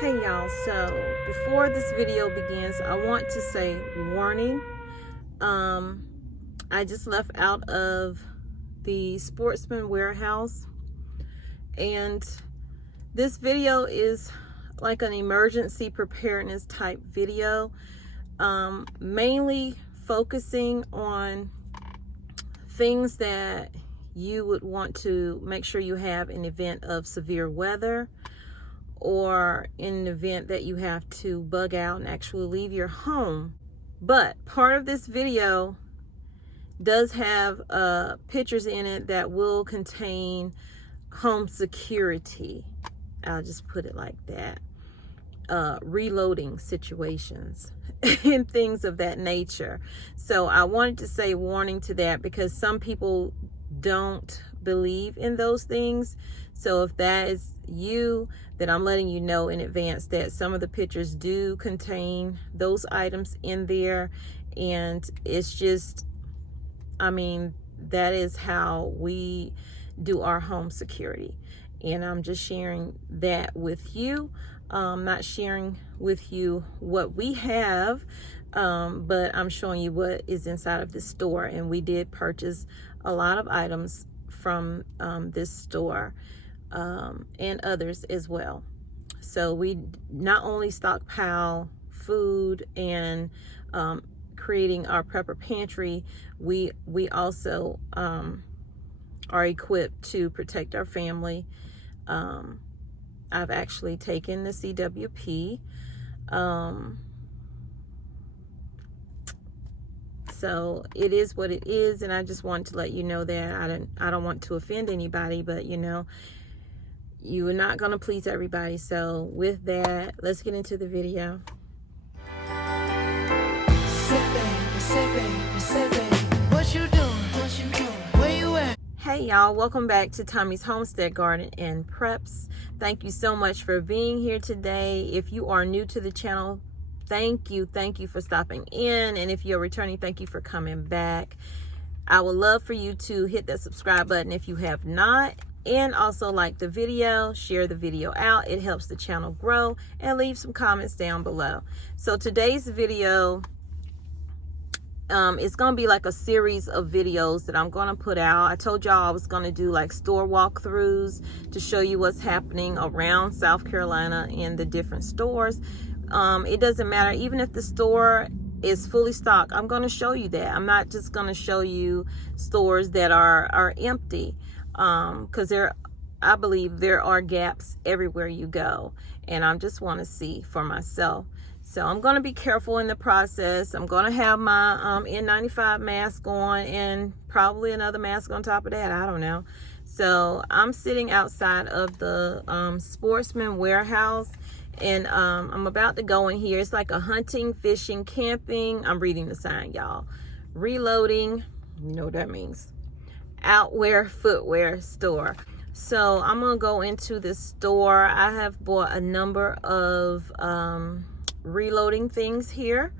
Hey y'all, so before this video begins, I want to say warning. I just left out of the Sportsman Warehouse, and this video is like an emergency preparedness type video, mainly focusing on things that you would want to make sure you have in event of severe weather, or in an event that you have to bug out and actually leave your home. But part of this video does have pictures in it that will contain home security. I'll just put it like that. Reloading situations and things of that nature. So I wanted to say warning to that, because some people don't believe in those things. So if that is you, then I'm letting you know in advance that some of the pictures do contain those items in there. And it's just, that is how we do our home security. And I'm just sharing that with you. Not sharing with you what we have, but I'm showing you what is inside of this store. And we did purchase a lot of items from this store, and others as well. So we not only stockpile food and creating our prepper pantry, we also are equipped to protect our family. I've actually taken the CWP. So it is what it is, and I just want to let you know that I don't want to offend anybody, but you are not going to please everybody. So with that, let's get into the video. What you doing? Where you at? Hey y'all, welcome back to Tommy's Homestead Garden and Preps. Thank you so much for being here today. If you are new to the channel, thank you for stopping in. And if you're returning, thank you for coming back. I would love for you to hit that subscribe button if you have not, and also like the video, share the video out. It helps the channel grow, and leave some comments down below. So today's video, it's going to be like a series of videos that I'm going to put out. I told y'all I was going to do like store walkthroughs to show you what's happening around South Carolina in the different stores. It doesn't matter, even if the store is fully stocked, I'm going to show you that. I'm not just going to show you stores that are empty, because I believe there are gaps everywhere you go, and I just want to see for myself. So I'm going to be careful in the process. I'm going to have my N95 mask on, and probably another mask on top of that. I don't know. So I'm sitting outside of the Sportsman Warehouse, and I'm about to go in here. It's like a hunting, fishing, camping. I'm reading the sign, y'all. Reloading, you know what that means. Outwear, footwear store. So I'm going to go into this store. I have bought a number of reloading things here,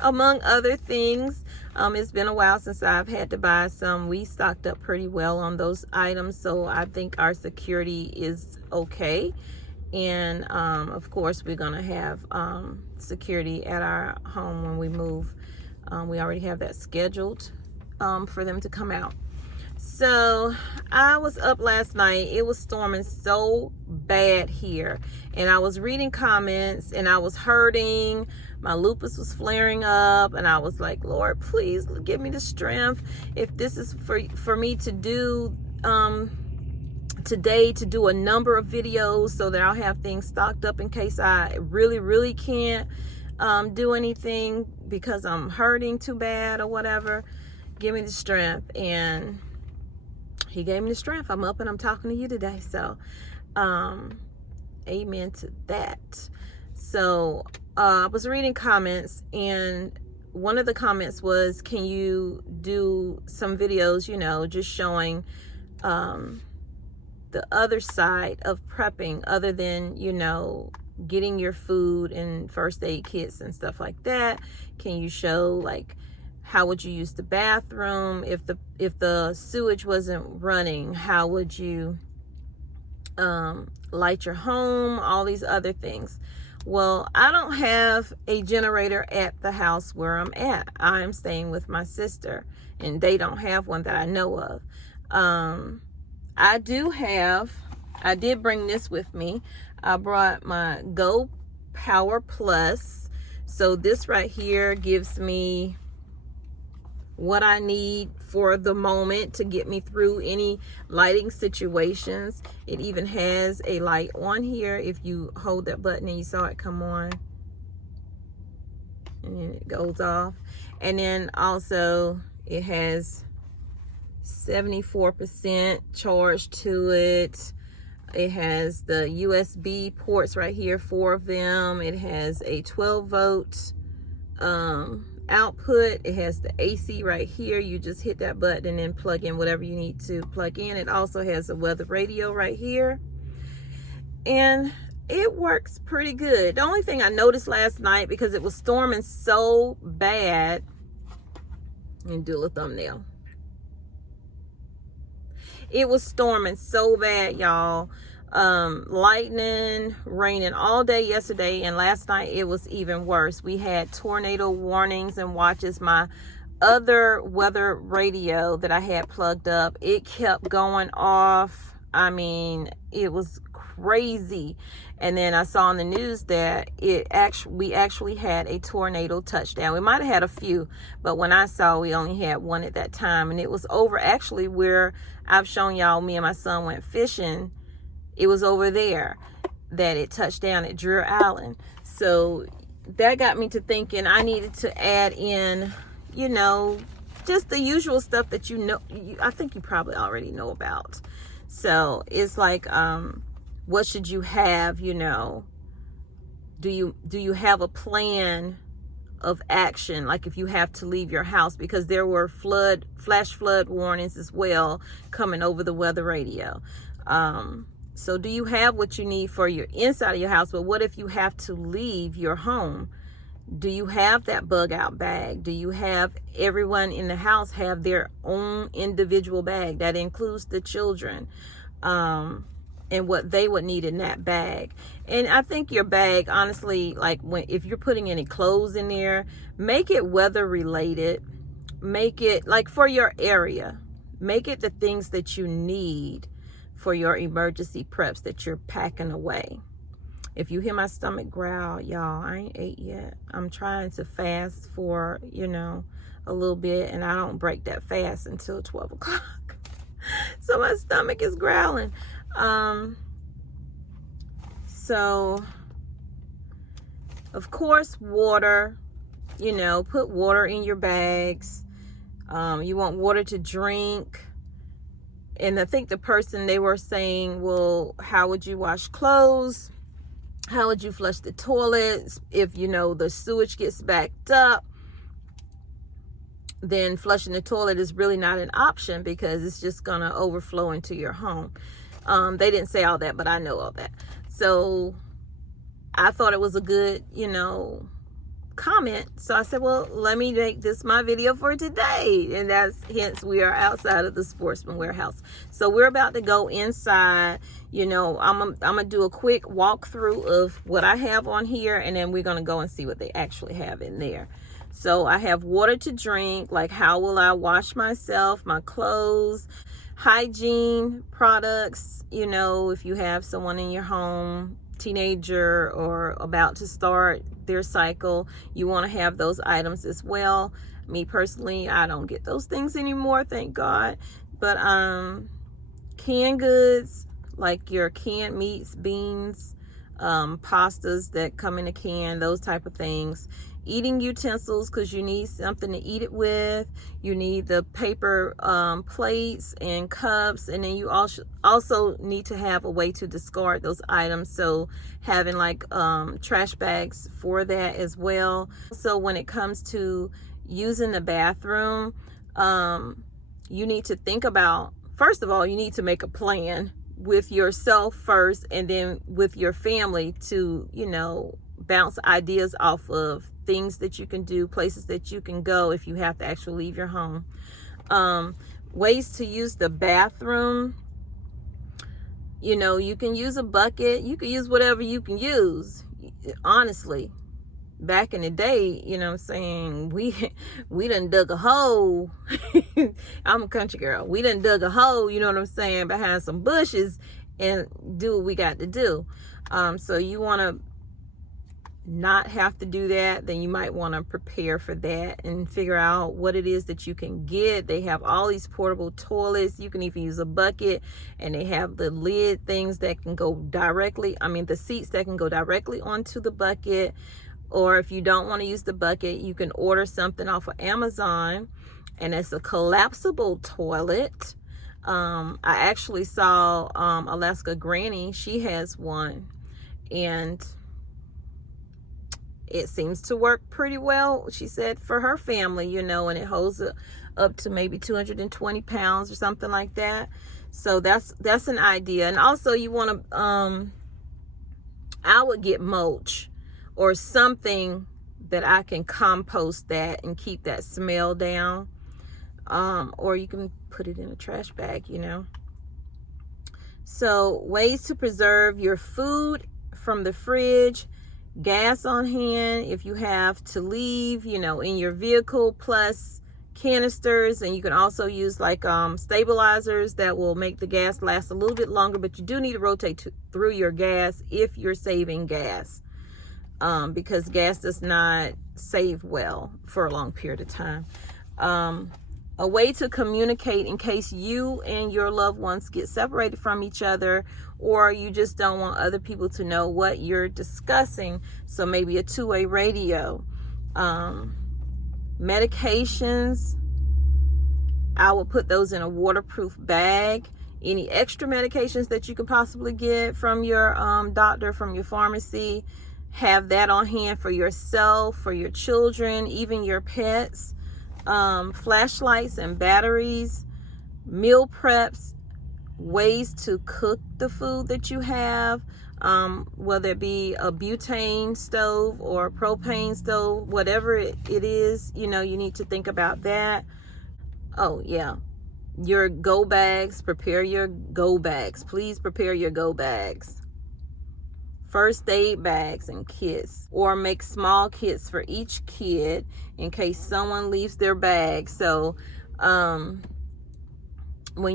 among other things. It's been a while since I've had to buy some. We stocked up pretty well on those items, so I think our security is okay. And of course, we're gonna have security at our home when we move. We already have that scheduled for them to come out. So I was up last night. It was storming so bad here, and I was reading comments, and I was hurting. My lupus was flaring up, and I was like, Lord, please give me the strength. If this is for me to do today, to do a number of videos so that I'll have things stocked up in case I really can't do anything because I'm hurting too bad or whatever. Give me the strength. And he gave me the strength. I'm up and I'm talking to you today. So amen to that. So I was reading comments, and one of the comments was, can you do some videos, just showing the other side of prepping, other than getting your food and first aid kits and stuff like that? Can you show like how would you use the bathroom if the sewage wasn't running? How would you light your home, all these other things. Well, I don't have a generator at the house where I'm at. I'm staying with my sister, and they don't have one that I know of. I did bring this with me. I brought my Go Power Plus. So this right here gives me what I need for the moment to get me through any lighting situations. It even has a light on here. If you hold that button and you saw it come on, and then it goes off. And then also it has 74% charge to it. It has the USB ports right here, 4 of them. It has a 12 volt output. It has the AC right here. You just hit that button and then plug in whatever you need to plug in. It also has a weather radio right here, and it works pretty good. The only thing I noticed last night, because it was storming so bad, and do a thumbnail. It was storming so bad, y'all. Lightning, raining all day yesterday, and last night it was even worse. We had tornado warnings and watches. My other weather radio that I had plugged up, it kept going off. I mean, it was crazy. And then I saw on the news that we actually had a tornado touchdown. We might have had a few, but when I saw, we only had one at that time, and it was over actually where I've shown y'all me and my son went fishing. It was over there that it touched down at Dreer Island. So that got me to thinking I needed to add in, you know, just the usual stuff that I think you probably already know about. So it's like, what should you have, you know? Do you have a plan of action, like if you have to leave your house? Because there were flash flood warnings as well coming over the weather radio. So do you have what you need for your inside of your house? But what if you have to leave your home? Do you have that bug out bag? Do you have everyone in the house have their own individual bag? That includes the children, and what they would need in that bag. And I think your bag, honestly, like if you're putting any clothes in there, make it weather related. Make it like for your area. Make it the things that you need for your emergency preps that you're packing away. If you hear my stomach growl, y'all, I ain't ate yet. I'm trying to fast for, you know, a little bit, and I don't break that fast until 12 o'clock. So my stomach is growling. So of course, water, you know, put water in your bags. You want water to drink. And I think the person, they were saying, well, how would you wash clothes? How would you flush the toilets? If, you know, the sewage gets backed up, then flushing the toilet is really not an option, because it's just going to overflow into your home. They didn't say all that, but I know all that. So I thought it was a good, you know, comment. So I said, well, let me make this my video for today. And that's hence we are outside of the Sportsman Warehouse. So we're about to go inside. You know, I'm gonna do a quick walkthrough of what I have on here, and then we're gonna go and see what they actually have in there. So I have water to drink, like how will I wash myself, my clothes, hygiene products, you know, if you have someone in your home, teenager or about to start their cycle, you want to have those items as well. Me personally, I don't get those things anymore, thank God. But canned goods, like your canned meats, beans, pastas that come in a can, those type of things. Eating utensils, because you need something to eat it with. You need the paper plates and cups, and then you also need to have a way to discard those items, so having like trash bags for that as well. So when it comes to using the bathroom, you need to think about, first of all, you need to make a plan with yourself first, and then with your family to, you know, bounce ideas off of things that you can do, places that you can go if you have to actually leave your home. Ways to use the bathroom. You know, you can use a bucket. You can use whatever you can use. Honestly, back in the day, you know what I'm saying, we done dug a hole. I'm a country girl. We done dug a hole, you know what I'm saying, behind some bushes and do what we got to do. So you want to not have to do that, then you might want to prepare for that and figure out what it is that you can get. They have all these portable toilets. You can even use a bucket, and they have the lid things that can go directly, the seats that can go directly onto the bucket. Or if you don't want to use the bucket, you can order something off of Amazon, and it's a collapsible toilet. I actually saw Alaska Granny, she has one, and it seems to work pretty well, she said, for her family, you know, and it holds up to maybe 220 pounds or something like that. So that's an idea. And also you want to, I would get mulch or something that I can compost that and keep that smell down. Or you can put it in a trash bag, you know. So ways to preserve your food from the fridge: gas on hand if you have to leave, you know, in your vehicle, plus canisters. And you can also use like stabilizers that will make the gas last a little bit longer, but you do need to rotate through your gas if you're saving gas, because gas does not save well for a long period of time. A way to communicate in case you and your loved ones get separated from each other, or you just don't want other people to know what you're discussing. So maybe a two-way radio. Medications, I would put those in a waterproof bag. Any extra medications that you can possibly get from your doctor, from your pharmacy, have that on hand for yourself, for your children, even your pets. Flashlights and batteries, meal preps, ways to cook the food that you have, whether it be a butane stove or a propane stove, whatever it is, you know, you need to think about that. Oh yeah, your go bags, prepare your go bags. Please prepare your go bags. First aid bags and kits, or make small kits for each kid in case someone leaves their bag. So when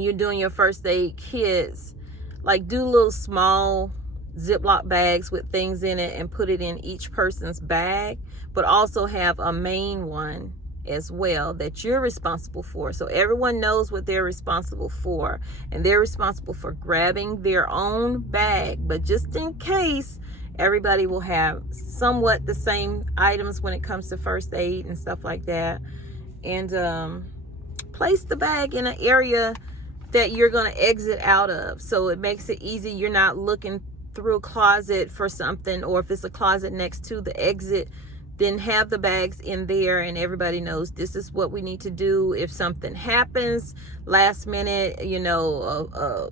you're doing your first aid kits, like do little small Ziploc bags with things in it and put it in each person's bag, but also have a main one as well that you're responsible for, so everyone knows what they're responsible for, and they're responsible for grabbing their own bag. But just in case, everybody will have somewhat the same items when it comes to first aid and stuff like that. And place the bag in an area that you're going to exit out of, so it makes it easy. You're not looking through a closet for something, or if it's a closet next to the exit, then have the bags in there, and everybody knows this is what we need to do if something happens last minute, you know, a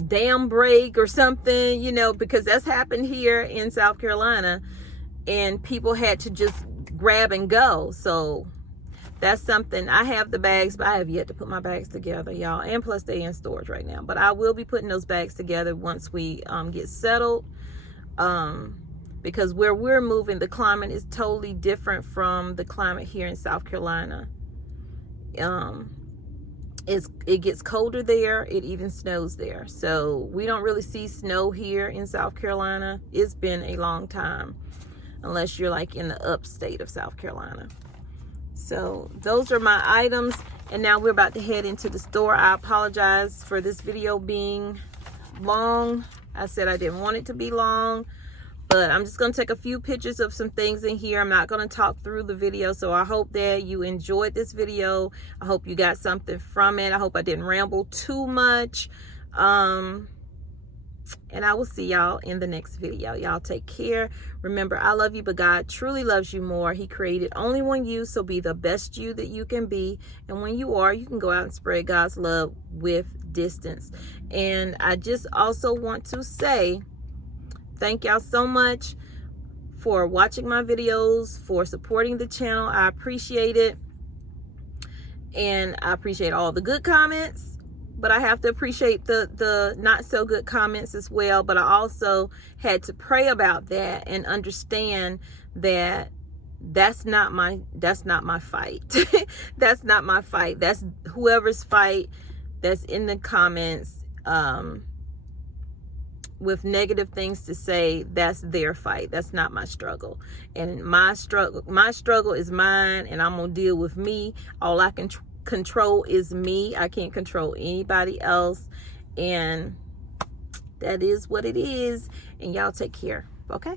dam break or something, you know, because that's happened here in South Carolina, and people had to just grab and go. So that's something. I have the bags, but I have yet to put my bags together, y'all, and plus they're in storage right now, but I will be putting those bags together once we get settled. Because where we're moving, the climate is totally different from the climate here in South Carolina. It gets colder there. It even snows there. So we don't really see snow here in South Carolina. It's been a long time, unless you're like in the upstate of South Carolina. So those are my items. And now we're about to head into the store. I apologize for this video being long. I said I didn't want it to be long. But I'm just going to take a few pictures of some things in here. I'm not going to talk through the video. So I hope that you enjoyed this video. I hope you got something from it. I hope I didn't ramble too much. And I will see y'all in the next video. Y'all take care. Remember, I love you, but God truly loves you more. He created only one you, so be the best you that you can be. And when you are, you can go out and spread God's love with distance. And I just also want to say, thank y'all so much for watching my videos, for supporting the channel. I appreciate it. And I appreciate all the good comments. but I have to appreciate the not so good comments as well. But I also had to pray about that and understand that that's not my fight. That's not my fight. That's whoever's fight that's in the comments with negative things to say. That's their fight. That's not my struggle. And my struggle is mine, and I'm gonna deal with me. All I can control is me. I can't control anybody else, and that is what it is. And y'all take care. Okay.